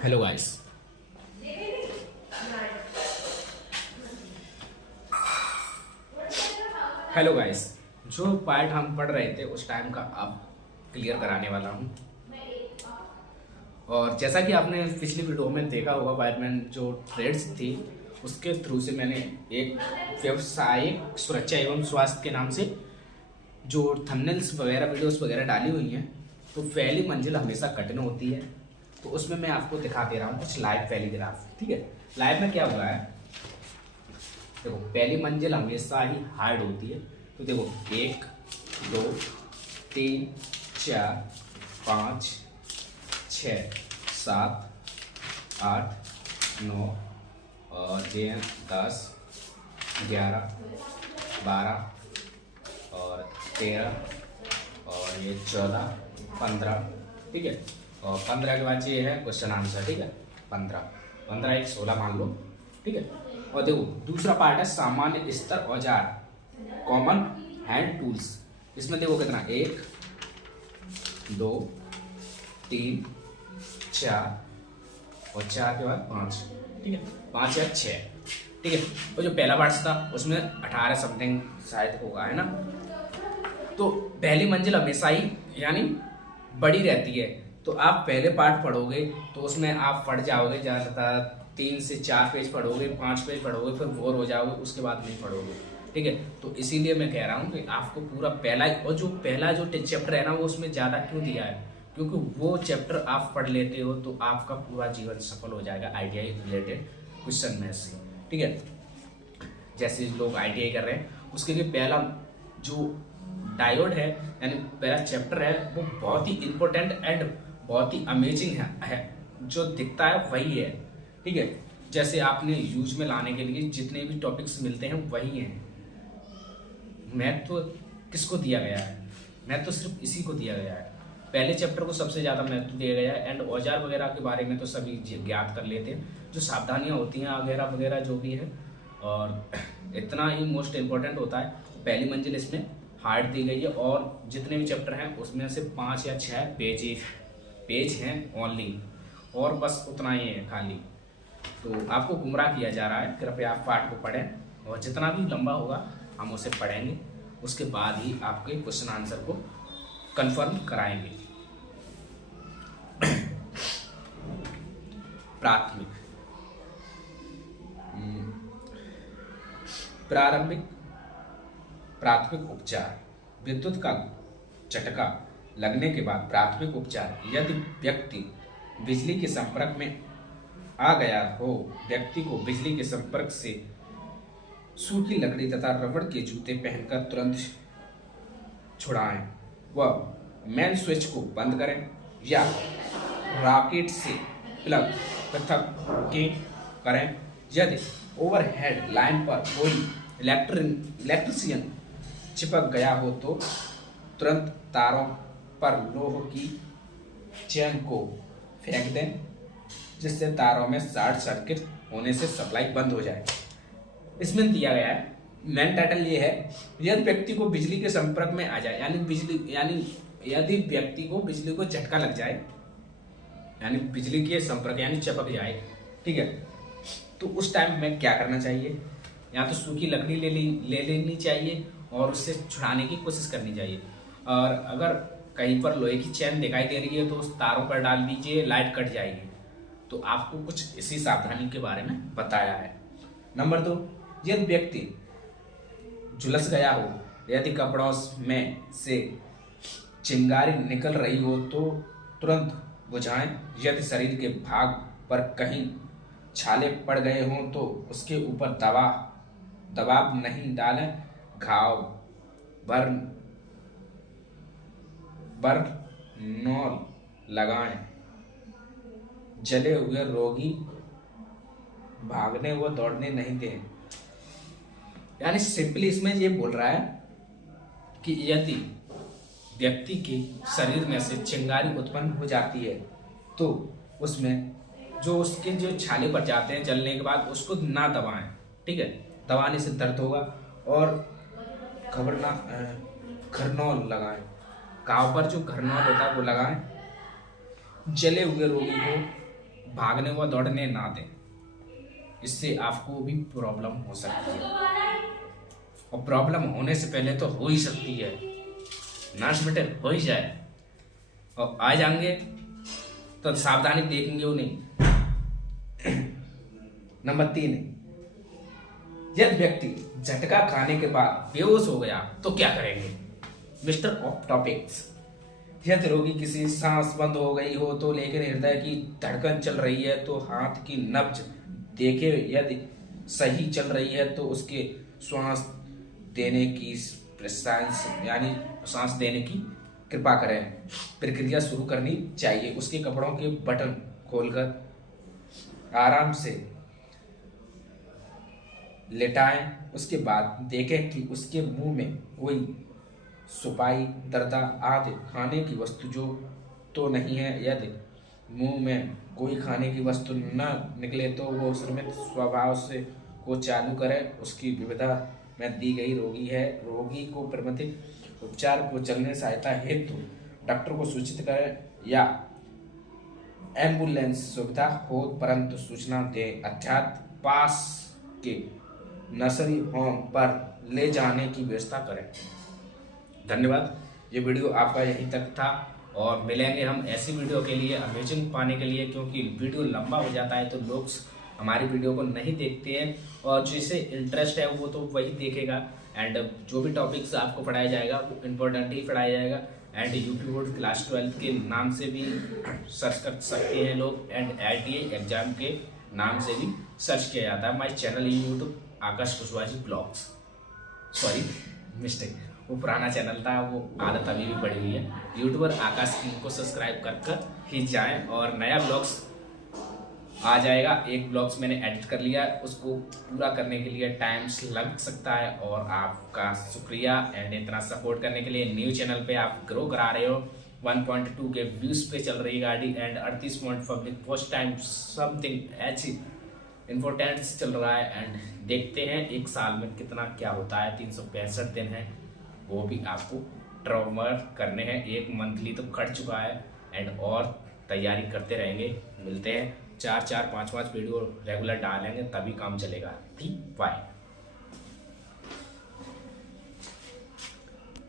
Hello guys. Hello guys, जो part हम पढ़ रहे थे उस टाइम का अब क्लियर कराने वाला हूँ। और जैसा कि आपने पिछली वीडियो में देखा होगा, वायरमैन जो ट्रेड्स थी उसके थ्रू से मैंने एक व्यवसायिक सुरक्षा एवं स्वास्थ्य के नाम से जो थंबनेल्स वगैरह वीडियोस वगैरह डाली हुई हैं। तो पहली मंजिल हमेशा कठिन होती है, तो उसमें मैं आपको दिखा दे रहा हूँ कुछ लाइव पैलीग्राफ। ठीक है, लाइव में क्या हुआ है, देखो पहली मंजिल हमेशा ही हार्ड होती है। तो देखो 1 2 3 4 5 6 7 8 9 और 10 11 12 और 13 और ये 14 15। ठीक है, और 15 के बाद ये है क्वेश्चन आंसर। ठीक है, 15 एक 16 मान लो। ठीक है, और देखो दूसरा पार्ट है सामान्य स्तर औजार, कॉमन हैंड टूल्स। इसमें देखो कितना 1 2 3 4 और 4 के बाद 5। ठीक है, 5 या 6। ठीक है, और जो पहला पार्ट था उसमें 18 समथिंग शायद होगा, है ना। तो पहली मंजिल हमेशा ही यानी बड़ी रहती है। तो आप पहले पार्ट पढ़ोगे तो उसमें आप पढ़ जाओगे, ज़्यादातर 3 से 4 पेज पढ़ोगे, 5 पेज पढ़ोगे, फिर बोर हो जाओगे, उसके बाद नहीं पढ़ोगे। ठीक है, तो इसीलिए मैं कह रहा हूँ कि आपको पूरा पहला और जो पहला जो चैप्टर है ना वो उसमें ज़्यादा क्यों दिया है, क्योंकि वो चैप्टर आप पढ़ लेते हो तो आपका पूरा जीवन सफल हो जाएगा आईटीआई रिलेटेड क्वेश्चन में से। ठीक है, जैसे लोग आईटीआई कर रहे हैं उसके लिए पहला जो डायोड है यानी पहला चैप्टर है वो बहुत ही इंपॉर्टेंट एंड बहुत ही अमेजिंग है। जो दिखता है वही है। ठीक है, जैसे आपने यूज में लाने के लिए जितने भी टॉपिक्स मिलते हैं वही हैं। महत्व तो किसको दिया गया है, महत्व तो सिर्फ इसी को दिया गया है। पहले चैप्टर को सबसे ज़्यादा महत्व दिया गया है एंड औजार वगैरह के बारे में तो सभी ज्ञात कर लेते हैं, जो सावधानियाँ होती हैं वगैरह वगैरह जो भी है। और इतना ही मोस्ट इम्पोर्टेंट होता है। पहली मंजिल इसमें हार्ड दी गई है और जितने भी चैप्टर हैं उसमें से 5 या 6 पेज हैं ओनली, और बस उतना ही है खाली। तो आपको गुमराह किया जा रहा है, कृपया आप पाठ को पढ़ें और जितना भी लंबा होगा हम उसे पढ़ेंगे, उसके बाद ही आपके क्वेश्चन आंसर को कंफर्म कराएंगे। प्राथमिक प्राथमिक उपचार, विद्युत का झटका लगने के बाद प्राथमिक उपचार। यदि व्यक्ति बिजली के संपर्क में आ गया हो, व्यक्ति को बिजली के संपर्क से सूखी लकड़ी तथा रबड़ के जूते पहनकर तुरंत छुड़ाएं। वह मेन स्विच को बंद करें या रॉकेट से प्लग पृथक करें। यदि ओवरहेड लाइन पर कोई इलेक्ट्रीशियन चिपक गया हो तो तुरंत तारों पर लोहे की चेन को फेंक दें, जिससे तारों में शॉर्ट सर्किट होने से सप्लाई बंद हो जाए। इसमें दिया गया है, मेन टाइटल ये है, यदि व्यक्ति को बिजली के संपर्क में आ जाए यानी यदि व्यक्ति को बिजली को झटका लग जाए यानी बिजली के संपर्क यानी चिपक जाए। ठीक है, तो उस टाइम में क्या करना चाहिए, या तो सूखी लकड़ी ले लेनी चाहिए और उससे छुड़ाने की कोशिश करनी चाहिए। और अगर कहीं पर लोहे की चैन दिखाई दे रही है तो उस तारों पर डाल दीजिए, लाइट कट जाएगी। तो आपको कुछ इसी सावधानी के बारे में बताया है। नंबर 2, यदि व्यक्ति झुलस गया हो, यदि कपड़ों में से चिंगारी निकल रही हो तो तुरंत बुझाएं। यदि शरीर के भाग पर कहीं छाले पड़ गए हों तो उसके ऊपर दबाव नहीं डालें। घाव बर्नॉल लगाएं। जले हुए रोगी भागने व दौड़ने नहीं दें। यानी सिंपली इसमें ये बोल रहा है कि यदि व्यक्ति के शरीर में से चिंगारी उत्पन्न हो जाती है तो उसमें जो उसके जो छाले पर जाते हैं जलने के बाद उसको ना दबाएं। ठीक है, दबाने से दर्द होगा। और घरनौल लगाएं, घाव पर जो घरनौल होता है वो लगाएं। जले हुए रोगी को भागने व दौड़ने ना दें, इससे आपको भी प्रॉब्लम हो सकती है, और प्रॉब्लम होने से पहले तो हो ही सकती है, नर्स बेटे हो ही जाए और आ जाएंगे तो सावधानी देखेंगे उन्हें। नंबर 3, यदि व्यक्ति झटका खाने के बाद बेहोश हो गया तो क्या करेंगे? मिस्टर ऑफ टॉपिक्स, यदि रोगी किसी सांस बंद हो गई हो तो लेकिन हृदय की धड़कन चल रही है तो हाथ की नब्ज देखे, यदि सही चल रही है तो उसके श्वास देने की यानी सांस देने की कृपा करें। प्रक्रिया शुरू करनी चाहिए। उसके कपड़ों के बटन खोलकर आराम से लेटाएं। उसके बाद देखें कि उसके मुंह में कोई सुपारी, दर्दा आदि खाने की वस्तु जो तो नहीं है। यदि मुंह में कोई खाने की वस्तु न निकले तो वो श्रमित स्वभाव से को चालू करें। उसकी विविधा में दी गई रोगी को प्रबंधित उपचार को चलने सहायता हेतु डॉक्टर को सूचित करें या एम्बुलेंस सुविधा हो परंतु सूचना दें, अर्थात पास के नर्सरी होम पर ले जाने की व्यवस्था करें। धन्यवाद। ये वीडियो आपका यहीं तक था और मिलेंगे हम ऐसी वीडियो के लिए, अमेजिंग पाने के लिए, क्योंकि वीडियो लंबा हो जाता है तो लोग हमारी वीडियो को नहीं देखते हैं और जिसे इंटरेस्ट है वो तो वही देखेगा। एंड जो भी टॉपिक्स आपको पढ़ाया जाएगा वो इम्पोर्टेंट ही पढ़ाया जाएगा। एंड यूपी बोर्ड क्लास 12 के नाम से भी सर्च कर सकते हैं लोग, एंड IIT एग्जाम के नाम से भी सर्च किया जाता है। My channel YouTube Aakash Kushwaha ji blogs, sorry mistake, वो पुराना चैनल था, वो आदत अभी भी पड़ी हुई है। यूट्यूबर आकाश को सब्सक्राइब कर ही जाएं और नया ब्लॉग्स आ जाएगा। एक ब्लॉग्स मैंने एडिट कर लिया, उसको पूरा करने के लिए टाइम लग सकता है और आपका शुक्रिया एंड इतना सपोर्ट करने के लिए। न्यू चैनल पे आप ग्रो करा रहे हो, 1.2 के व्यूज पे चल रही गाड़ी and 38 public first time something ऐसी इम्पोर्टेंस चल रहा है। एंड देखते हैं एक साल में कितना क्या होता है। 365 दिन है, वो भी आपको ट्रांसफर करने हैं। एक मंथली तो कट चुका है एंड और तैयारी करते रहेंगे। मिलते हैं 4-4, 5-5 वीडियो रेगुलर डालेंगे तभी काम चलेगा। ठीक, बाय।